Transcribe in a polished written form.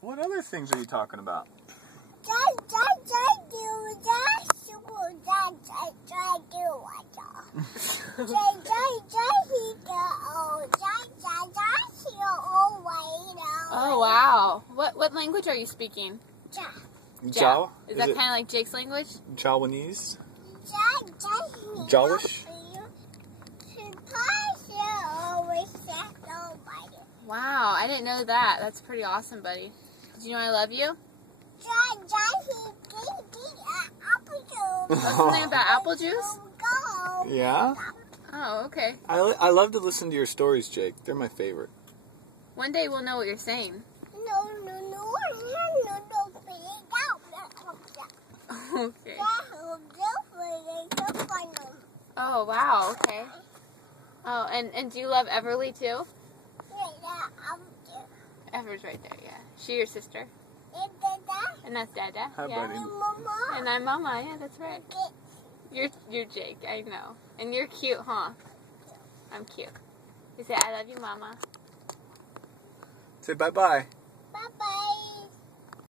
What other things are you talking about? Oh, wow. What language are you speaking? Jawa? Is that kind of like Jake's language? Jawanese? Jawish? Wow, I didn't know that. That's pretty awesome, buddy. Did you know I love you? Something about apple juice? Yeah? Oh, okay. I love to listen to your stories, Jake. They're my favorite. One day we'll know what you're saying. Okay. Oh, wow, okay. Oh, and do you love Everly, too? Ever's right there, yeah. She your sister? And that's Dada. Hi, yeah. buddy. And I'm Mama, yeah, that's right. You're Jake, I know. And you're cute, huh? I'm cute. You say, I love you, Mama. Say bye-bye. Bye-bye.